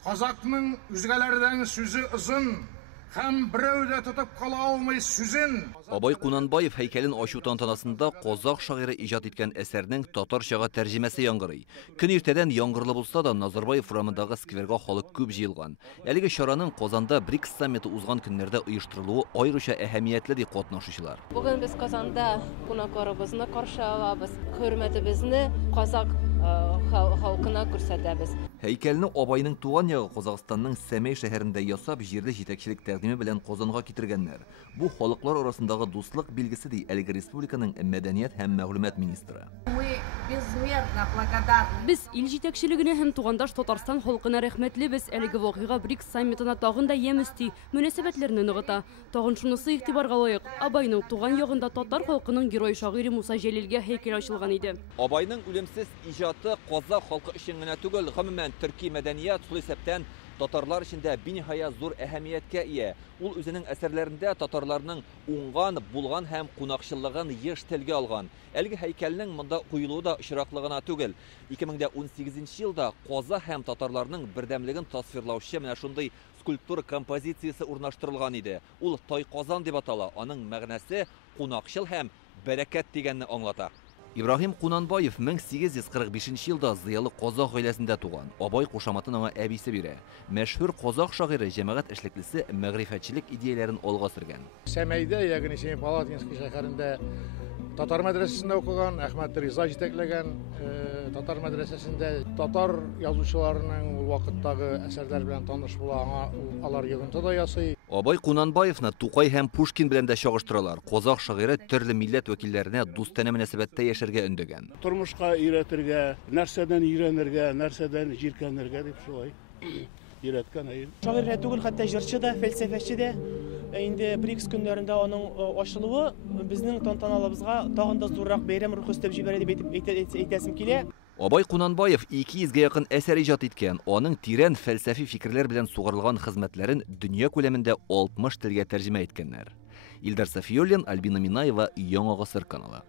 Қазақтың үзгәләрдән сүзе ызын, һәм берәүдә тотып кала алмый сүзен. Абай Кунанбаев һәйкәлен ачу тантанасында Казак шагыйре иҗат иткән әсәрнең татарчага тәрҗемәсе яңгырый. Көн иртәдән яңгырлы булса да, Назарбаев урамындагы скверга халык күп җыелган. Әлеге чараның Казанда БРИКС саммиты узган көннәрдә оештырылуы аеруча әһәмиятле ди катнашучылар. Бүген без Казанда кунакларыбызны каршы алабыз, хөрмәтебезне Казак халкына күрсәтәбез. Һәйкәлне Абайның туган ягы Казакъстанның Сәмәй шәһәрендә ясап, җирле җитәкчелек тәкъдиме белән Казанга китергәннәр. Бу халыклар арасындагы дуслык билгесе ди әлеге республиканың мәдәният һәм мәгълүмат министры. Без ил җитәкчелегенә һәм тугандаш Татарстан халкына рәхмәтлебез. Әлеге вакыйга БРИКС саммитына тагын да ямүсти, мөнәсәбәтләрне ныгыта. Тагын шунысы игътибарга лаек. Абайның туган ягында татар халкының герой шагыйре Муса Җәлилгә һәйкәл ачылган иде. Абайның үлемсез иҗаты Казак халкы өчен генә түгел, гомумән төрки мәдәният шул исәптән татарлар эчендә биниһая зур әһәмияткә ия. Ул үзенең әсәрләрендә татарларның уңган, булган һәм кунакчыллыгын еш телгә алган. Әлеге һәйкәлнең монда куелуы да очраклыгына түгел. 2018 елда Каза һәм татарларның бердәмлеген тасвирлаучы менә шундый скульптура композициясе урнаштырылган иде. Ул Тай Казан дип атала. Аның мәгънәсе кунакчыл һәм бәрәкәт дигәнне аңлата. Ибраһим Кунанбаев 1845 елда зыялы Казак гаиләсендә туган. Абай кушаматын аңа әбисе бирә. Мәшһүр Казак шагыйре җәмәгать эшлеклесе мәгърифәтчелек идеяләрен алга сөргән. Сәмәйдә, ягъни Семипалатинский шәһәрендә татар мәдрәсәсендә укыган, Әхмәт Риза җитәкләгән татар мәдрәсәсендә татар язучыларының ул вакыттагы әсәрләр белән таныш була, алар йогынты да ясый. Абай Кунанбаевны Тукай һәм Пушкин белән дә чагыштыралар. Казак шагыйре төрле милләт вәкилләренә дустана мөнәсәбәттә яшәргә өндәгән. Тормышка өйрәтергә, нәрсәдән өйрәнергә, нәрсәдән җиркәнергә дип шулай өйрәткән әйе. Шагыйрь түгел, хәтта җырчы да, фәлсәфәче дә. Инде БРИКС көннәрендә аның ачылуы безнең тантаналарыбызга тагын да зуррак бәйрәм рухы өстәп җибәрә дип әйтәсем килә. Абай Кунанбаев 200-гә якын әсәр иҗат иткән. Аның тирән фәлсәфи фикерләр белән сугарылган хезмәтләрен дөнья күләмендә 60 телгә тәрҗемә иткәннәр. Илдар Сафиуллин, Альбина Минаева, Яңа гасыр каналы.